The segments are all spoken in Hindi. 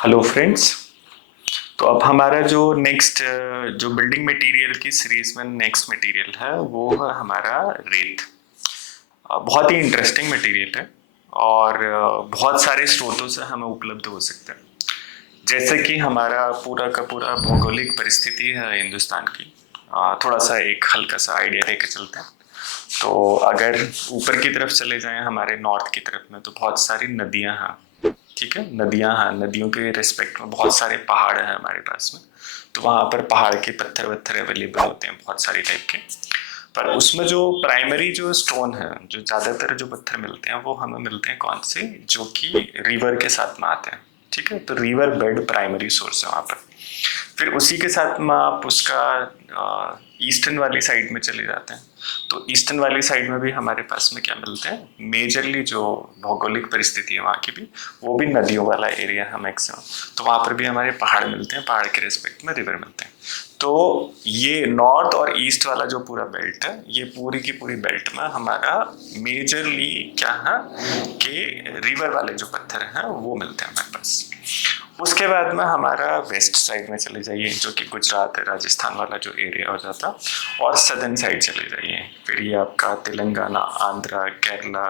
Hello friends. तो अब हमारा जो नेक्स्ट जो बिल्डिंग मटेरियल की सीरीज में नेक्स्ट मटेरियल है वो है हमारा रेत। बहुत ही इंटरेस्टिंग मटेरियल है और बहुत सारे स्रोतों से हमें उपलब्ध हो सकता है। जैसे कि हमारा पूरा का पूरा भौगोलिक परिस्थिति है हिंदुस्तान की, थोड़ा सा एक हल्का सा आइडिया लेके चलते हैं। तो अगर ऊपर की तरफ चले जाएं हमारे नॉर्थ की तरफ में तो बहुत सारी नदियां हैं। ठीक है, नदियां हैं, नदियों के रिस्पेक्ट में बहुत सारे पहाड़ हैं हमारे पास में। तो वहाँ पर पहाड़ के पत्थर वत्थर अवेलेबल होते हैं बहुत सारी टाइप के। पर उसमें जो प्राइमरी जो स्टोन है, जो ज़्यादातर जो पत्थर मिलते हैं वो हमें मिलते हैं कौन से, जो कि रिवर के साथ में आते हैं। ठीक है, तो रिवर बेड प्राइमरी सोर्स है वहाँ पर। फिर उसी के साथ में आप उसका ईस्टर्न वाली साइड में चले जाते हैं। तो ईस्टर्न वाली साइड में भी हमारे पास में क्या मिलते हैं, मेजरली जो भौगोलिक परिस्थिति है वहाँ की भी, वो भी नदियों वाला एरिया है मैक्सिमम। तो वहाँ पर भी हमारे पहाड़ मिलते हैं, पहाड़ के रिस्पेक्ट में रिवर मिलते हैं। तो ये नॉर्थ और ईस्ट वाला जो पूरा बेल्ट है, ये पूरी की पूरी बेल्ट में हमारा मेजरली क्या है कि रिवर वाले जो पत्थर हैं वो मिलते हैं हमारे पास। उसके बाद में हमारा वेस्ट साइड में चले जाइए, जो कि गुजरात है, राजस्थान वाला जो एरिया हो जाता, और सदर्न साइड चले जाइए। फिर ये आपका तेलंगाना, आंध्रा, केरला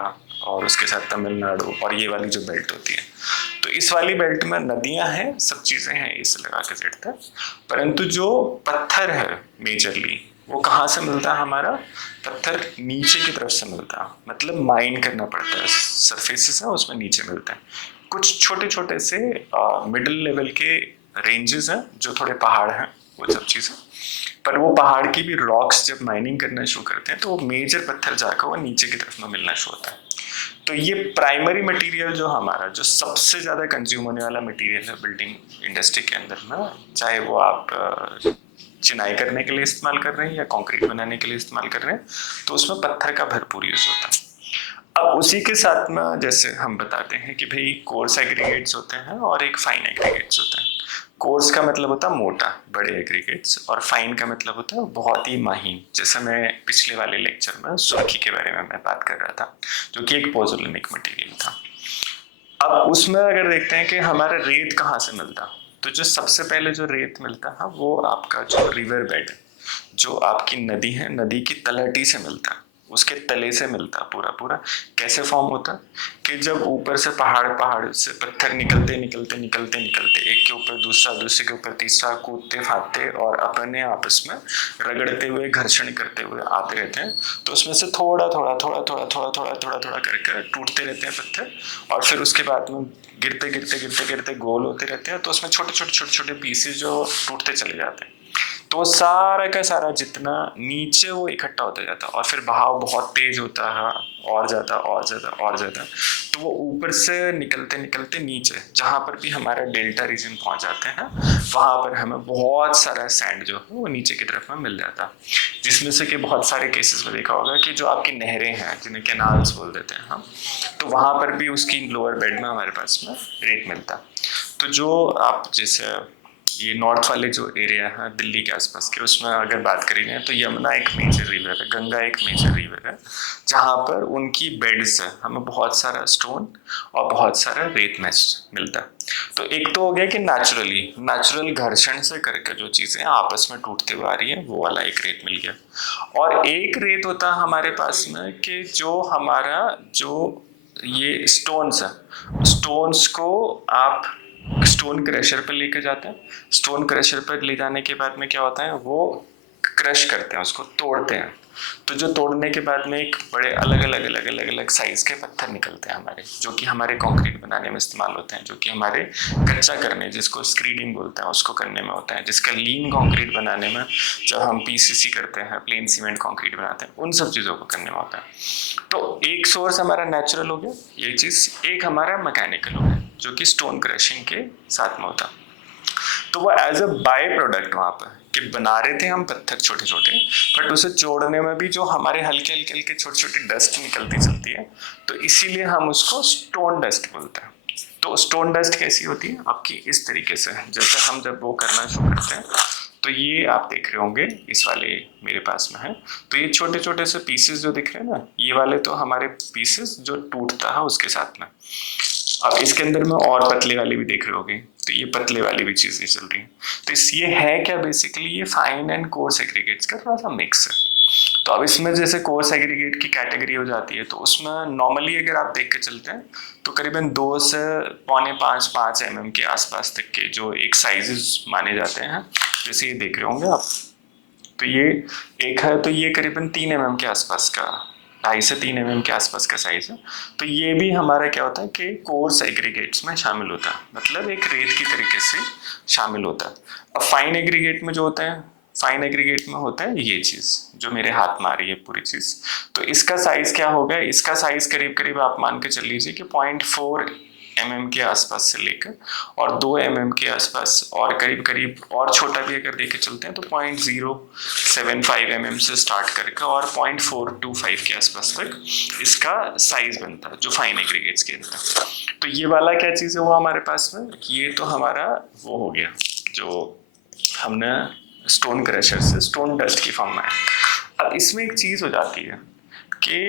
और उसके साथ तमिलनाडु और ये वाली जो बेल्ट होती है। तो इस वाली बेल्ट में नदियां हैं, सब चीज़ें हैं, इसे लगा के जेड तक। परंतु जो पत्थर है मेजरली वो कहाँ से मिलता है, हमारा पत्थर नीचे की तरफ से मिलता है। मतलब माइन करना पड़ता है, सरफेसेस है उसमें नीचे मिलता है। कुछ छोटे छोटे से मिडिल लेवल के रेंजेस हैं जो थोड़े पहाड़ हैं, वो सब चीज़ें। पर वो पहाड़ की भी रॉक्स जब माइनिंग करना शुरू करते हैं तो वो मेजर पत्थर जाकर वो नीचे की तरफ में मिलना शुरू होता है। तो ये प्राइमरी मटेरियल जो हमारा जो सबसे ज़्यादा कंज्यूम होने वाला मटेरियल है बिल्डिंग इंडस्ट्री के अंदर ना, चाहे वो आप चिनाई करने के लिए इस्तेमाल कर रहे हैं या कंक्रीट बनाने के लिए इस्तेमाल कर रहे हैं, तो उसमें पत्थर का भरपूर यूज होता है। अब उसी के साथ में जैसे हम बताते हैं कि भाई कोर्स एग्रीगेट्स होते हैं और एक फाइन एग्रीगेट्स होते हैं। कोर्स का मतलब होता है मोटा, बड़े एग्रीगेट्स, और फाइन का मतलब होता है बहुत ही महीन। जैसे मैं पिछले वाले लेक्चर में सुर्खी के बारे में मैं बात कर रहा था, जो कि एक पोजोलिनिक मटेरियल था। अब उसमें अगर देखते हैं कि हमारा रेत कहाँ से मिलता, तो जो सबसे पहले जो रेत मिलता है वो आपका जो रिवर बेड, जो आपकी नदी है, नदी की तलहटी से मिलता है, उसके तले से मिलता पूरा पूरा। कैसे फॉर्म होता कि जब ऊपर से पहाड़ पहाड़ से पत्थर निकलते निकलते निकलते निकलते एक के ऊपर दूसरा, दूसरे के ऊपर तीसरा, कूदते फादते और अपने आपस में रगड़ते हुए, घर्षण करते हुए आते रहते हैं। तो उसमें से थोड़ा थोड़ा थोड़ा थोड़ा थोड़ा थोड़ा थोड़ा थोड़ा करके टूटते रहते हैं पत्थर, और फिर उसके बाद में गिरते गिरते गिरते गिरते गोल होते रहते हैं। तो उसमें छोटे छोटे छोटे छोटे पीसेस जो टूटते चले जाते हैं। तो सारा का सारा जितना नीचे वो इकट्ठा होता जाता है, और फिर बहाव बहुत तेज होता है, और ज़्यादा और ज़्यादा और ज़्यादा। तो वो ऊपर से निकलते निकलते नीचे जहाँ पर भी हमारा डेल्टा रीजन पहुँच जाते हैं, वहाँ पर हमें बहुत सारा सैंड जो है वो नीचे की तरफ में मिल जाता है। जिसमें से कि बहुत सारे केसेस में देखा होगा कि जो आपकी नहरें हैं, जिन्हें कैनाल्स बोल देते हैं हम, तो वहाँ पर भी उसकी लोअर बेड में हमारे पास में रेत मिलता है। तो जो आप जैसे ये नॉर्थ वाले जो एरिया है दिल्ली के आसपास के, उसमें अगर बात करी जाए तो यमुना एक मेजर रिवर है, गंगा एक मेजर रिवर है, जहाँ पर उनकी बेड्स है, हमें बहुत सारा स्टोन और बहुत सारा रेत मैच मिलता है। तो एक तो हो गया कि नेचुरल घर्षण से करके जो चीज़ें आपस में टूटते हुए आ रही हैं, वो वाला एक रेत मिल गया। और एक रेत होता है हमारे पास में कि जो हमारा जो ये स्टोन्स है, स्टोन्स को आप स्टोन क्रशर पर लेके जाते हैं। स्टोन क्रशर पर ले जाने के बाद में क्या होता है, वो क्रश करते हैं, उसको तोड़ते हैं। तो जो तोड़ने के बाद में एक बड़े अलग अलग अलग अलग अलग साइज के पत्थर निकलते हैं हमारे, जो कि हमारे कंक्रीट बनाने में इस्तेमाल होते हैं, जो कि हमारे कच्चा करने, जिसको स्क्रीडिंग बोलते हैं, उसको करने में होता है, जिसका लीन कंक्रीट बनाने में, जब हम पीसीसी करते हैं, प्लेन सीमेंट कंक्रीट बनाते हैं, उन सब चीज़ों को करने में होता है। तो एक सोर्स हमारा नेचुरल हो गया ये चीज़, एक हमारा मैकेनिकल हो गया जो कि स्टोन क्रशिंग के साथ में होता। तो वो एज अ बाय प्रोडक्ट वहाँ पर कि बना रहे थे हम पत्थर छोटे छोटे, बट उसे जोड़ने में भी जो हमारे हल्के हल्के हल्के छोटी छोटी डस्ट निकलती चलती है, तो इसीलिए हम उसको स्टोन डस्ट बोलते हैं। तो स्टोन डस्ट कैसी होती है आपकी, इस तरीके से, जैसे हम जब वो करना शुरू करते हैं, तो ये आप देख रहे होंगे इस वाले मेरे पास में है। तो ये छोटे छोटे से पीसेस जो दिख रहे हैं ना, ये वाले तो हमारे पीसेस जो टूटता है उसके साथ में, अब इसके अंदर में और पतले वाली भी देख रहे होगे, तो ये पतले वाली भी चीजें चल रही हैं। तो इस ये है क्या, बेसिकली ये फाइन एंड कोर्स एग्रीगेट्स का थोड़ा सा मिक्स है। तो अब इसमें जैसे कोर्स एग्रीगेट की कैटेगरी हो जाती है, तो उसमें नॉर्मली अगर आप देख के चलते हैं तो करीबन 2 से पौने 5 mm के आसपास तक के जो एक साइजेस माने जाते हैं, जैसे ये देख रहे होंगे आप। तो ये एक है, तो ये करीबन 3 mm के आसपास का, 2.5 से 3 mm के आसपास का साइज है। तो ये भी हमारा क्या होता है कि कोर्स एग्रीगेट्स में शामिल होता है, मतलब एक रेत की तरीके से शामिल होता है। अब फाइन एग्रीगेट में जो होता है, फाइन एग्रीगेट में होता है ये चीज जो मेरे हाथ में आ रही है पूरी चीज। तो इसका साइज क्या होगा, इसका साइज करीब करीब आप मान के चल लीजिए कि 0.4 mm के आसपास से लेकर और 2 mm के आसपास, और करीब करीब और छोटा भी अगर देखे चलते हैं तो 0.075 mm से स्टार्ट करके और 0.425 के आसपास तक इसका साइज बनता है जो फाइन एग्रीगेट्स के अंदर। तो ये वाला क्या चीज़ है वो हमारे पास में, ये तो हमारा वो हो गया जो हमने स्टोन क्रशर से स्टोन डस्ट की फॉर्म में है। अब इसमें एक चीज़ हो जाती है कि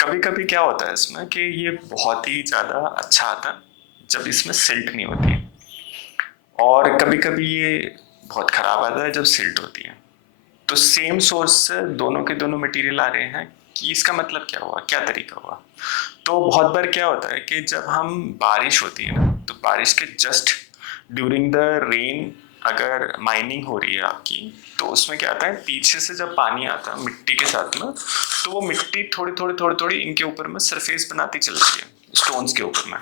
कभी कभी क्या होता है इसमें कि ये बहुत ही ज़्यादा अच्छा आता है जब इसमें सिल्ट नहीं होती है, और कभी कभी ये बहुत ख़राब आता है जब सिल्ट होती है। तो सेम सोर्स से दोनों के दोनों मटेरियल आ रहे हैं, कि इसका मतलब क्या हुआ, क्या तरीका हुआ। तो बहुत बार क्या होता है कि जब हम बारिश होती है ना, तो बारिश के जस्ट ड्यूरिंग द रेन अगर माइनिंग हो रही है आपकी, तो उसमें क्या आता है, पीछे से जब पानी आता है मिट्टी के साथ में, तो वो मिट्टी थोड़ी थोड़ी इनके ऊपर में सरफेस बनाती चलती है स्टोन्स के ऊपर में।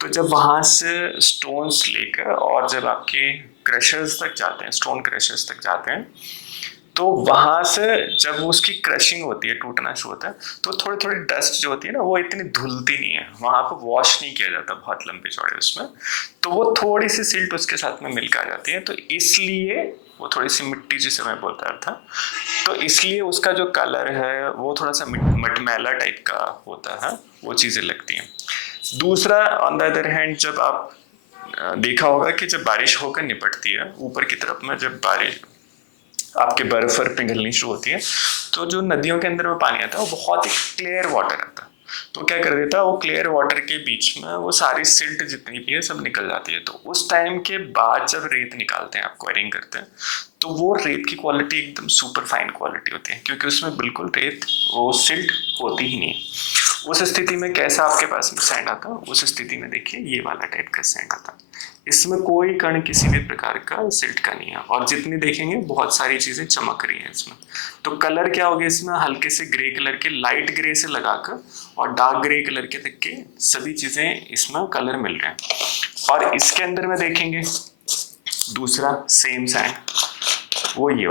तो जब वहाँ से स्टोन्स लेकर और जब आपके क्रशर्स तक जाते हैं, स्टोन क्रशर्स तक जाते हैं, तो वहां से जब उसकी क्रशिंग होती है, टूटना शुरू होता है, तो थोड़ी थोड़ी डस्ट जो होती है ना, वो इतनी धुलती नहीं है, वहां पर वॉश नहीं किया जाता बहुत लंबे चौड़े उसमें, तो वो थोड़ी सी सिल्ट उसके साथ में मिलकर आ जाती है। तो इसलिए वो थोड़ी सी मिट्टी जिसे मैं बोलता था, तो इसलिए उसका जो कलर है वो थोड़ा सा मटमैला टाइप का होता है, वो चीज़ें लगती हैं। दूसरा ऑन द अदर हैंड, जब आप देखा होगा कि जब बारिश होकर निपटती है ऊपर की तरफ में, जब बारिश आपके बर्फ पिघलनी शुरू होती है, तो जो नदियों के अंदर में पानी आता है वो बहुत ही क्लियर वाटर आता है। तो क्या कर देता है, वो क्लियर वाटर के बीच में वो सारी सिल्ट जितनी भी है सब निकल जाती है। तो उस टाइम के बाद जब रेत निकालते हैं, आप क्वेरिंग करते हैं, तो वो रेत की क्वालिटी एकदम सुपर फाइन क्वालिटी होती है, क्योंकि उसमें बिल्कुल रेत वो सिल्ट होती ही नहीं है। उस स्थिति में कैसा आपके पास में सैंड आता है, उस स्थिति में देखिए ये वाला टाइप का सैंड आता है। इसमें कोई कण किसी भी प्रकार का सिल्ट का नहीं है, और जितनी देखेंगे बहुत सारी चीजें चमक रही हैं इसमें। तो कलर क्या हो गया इसमें, हल्के से ग्रे कलर के, लाइट ग्रे से लगाकर और डार्क ग्रे कलर के तक के सभी चीजें इसमें कलर मिल रहे हैं। और इसके अंदर में देखेंगे दूसरा सेम सैंड, वो ये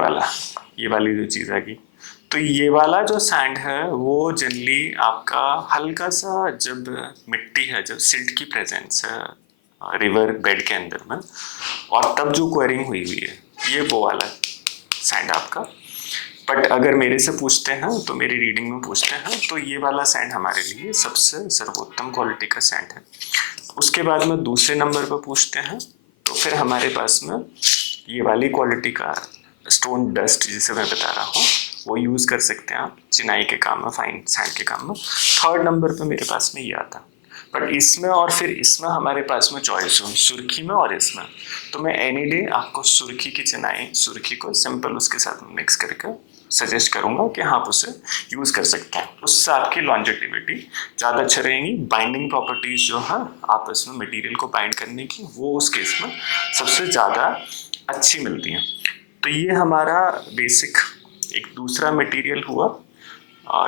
वाली जो चीज आ गई। तो ये वाला जो सैंड है वो जनरली आपका हल्का सा, जब मिट्टी है, जब सिल्ट की प्रेजेंस है रिवर बेड के अंदर में, और तब जो क्वेरिंग हुई हुई है, ये वो वाला सैंड आपका। बट अगर मेरे से पूछते हैं, तो मेरी रीडिंग में पूछते हैं, तो ये वाला सैंड हमारे लिए सबसे सर्वोत्तम क्वालिटी का सैंड है। उसके बाद में दूसरे नंबर पर पूछते हैं, तो फिर हमारे पास में ये वाली क्वालिटी का स्टोन डस्ट जिसे मैं बता रहा हूँ, वो यूज़ कर सकते हैं आप चिनाई के काम में, फाइन सैंड के काम में। थर्ड नंबर पे मेरे पास में ये आता। बट इसमें और फिर इसमें हमारे पास में चॉइस हो, सुर्खी में और इसमें। तो मैं एनी डे आपको सुर्खी की चिनाई, सुर्खी को सिंपल उसके साथ मिक्स करके सजेस्ट करूंगा कि आप उसे यूज़ कर सकते हैं। उससे आपकी लॉन्जेटिविटी ज़्यादा अच्छी रहेगी। बाइंडिंग प्रॉपर्टीज़ जो है आपस में मटेरियल को बाइंड करने की, वो उस केस में सबसे ज़्यादा अच्छी मिलती हैं। तो ये हमारा बेसिक एक दूसरा मटेरियल हुआ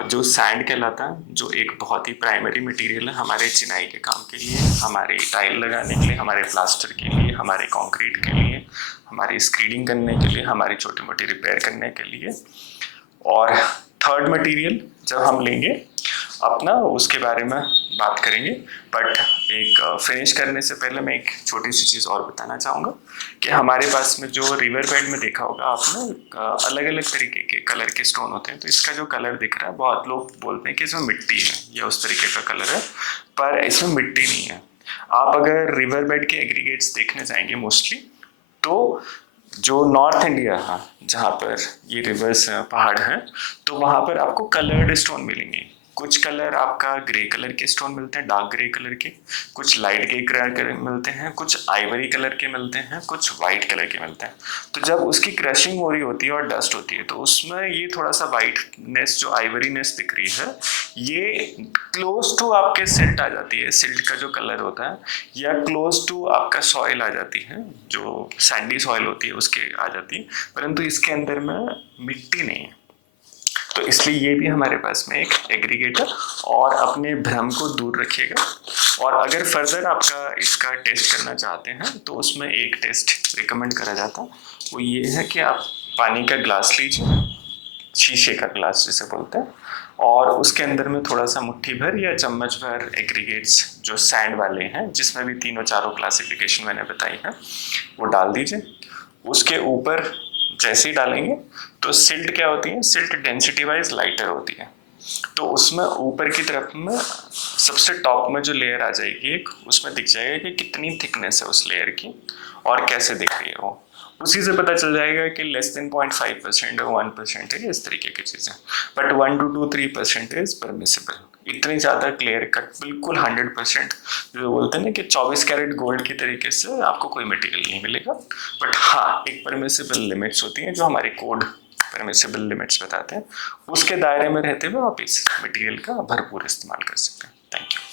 जो सैंड कहलाता है, जो एक बहुत ही प्राइमरी मटेरियल है हमारे चिनाई के काम के लिए, हमारे टाइल लगाने के लिए, हमारे प्लास्टर के लिए, हमारे कंक्रीट के लिए, हमारी स्क्रीडिंग करने के लिए, हमारी छोटी मोटी रिपेयर करने के लिए। और थर्ड मटेरियल जब हम लेंगे अपना, उसके बारे में बात करेंगे। बट एक फिनिश करने से पहले मैं एक छोटी सी चीज़ और बताना चाहूँगा कि हमारे पास में जो रिवर बेड में देखा होगा आपने, अलग अलग तरीके के कलर के स्टोन होते हैं। तो इसका जो कलर दिख रहा है, बहुत लोग बोलते हैं कि इसमें मिट्टी है या उस तरीके का कलर है, पर इसमें मिट्टी नहीं है। आप अगर रिवर बेड के एग्रीगेट्स देखने जाएंगे मोस्टली, तो जो नॉर्थ इंडिया है जहाँ पर ये रिवर्स पहाड़ हैं, तो वहाँ पर आपको कलर्ड स्टोन मिलेंगे। कुछ कलर आपका ग्रे कलर के स्टोन मिलते हैं, डार्क ग्रे कलर के, कुछ लाइट ग्रे कलर मिलते हैं, कुछ आइवरी कलर के मिलते हैं, कुछ वाइट कलर के मिलते हैं। तो जब उसकी क्रशिंग हो रही होती है और डस्ट होती है तो उसमें ये थोड़ा सा वाइटनेस, जो आइवरीनेस दिख रही है, ये क्लोज टू आपके सिल्ट आ जाती है, सिल्ट का जो कलर होता है, या क्लोज टू आपका सॉइल आ जाती है, जो सैंडी सॉइल होती है उसके आ जाती है, परंतु इसके अंदर में मिट्टी नहीं है। तो इसलिए ये भी हमारे पास में एक एग्रीगेटर, और अपने भ्रम को दूर रखिएगा। और अगर फर्दर आपका इसका टेस्ट करना चाहते हैं तो उसमें एक टेस्ट रिकमेंड करा जाता है, वो ये है कि आप पानी का ग्लास लीजिए, शीशे का ग्लास जिसे बोलते हैं, और उसके अंदर में थोड़ा सा मुट्ठी भर या चम्मच भर एग्रीगेट्स जो सैंड वाले हैं, जिसमें भी तीनों चारों क्लासिफिकेशन मैंने बताई है, वो डाल दीजिए। उसके ऊपर जैसे ही डालेंगे तो सिल्ट क्या होती है, सिल्ट डेंसिटी वाइज लाइटर होती है, तो उसमें ऊपर की तरफ में सबसे टॉप में जो लेयर आ जाएगी एक, उसमें दिख जाएगा कि कितनी थिकनेस है उस लेयर की और कैसे दिख रही है वो। उसी से पता चल जाएगा कि लेस देन 0.5% और 1% है, इस तरीके की चीज़ें, बट 1 to 3% इज परमिसिबल। इतनी ज़्यादा क्लियर कट बिल्कुल 100%, जो बोलते हैं ना कि 24 कैरेट गोल्ड की तरीके से आपको कोई मटेरियल नहीं मिलेगा, बट हाँ एक परमिसिबल लिमिट्स होती हैं जो हमारे कोड परमिसिबल लिमिट्स बताते हैं, उसके दायरे में रहते हुए आप इस मटेरियल का भरपूर इस्तेमाल कर सकते हैं। Thank you.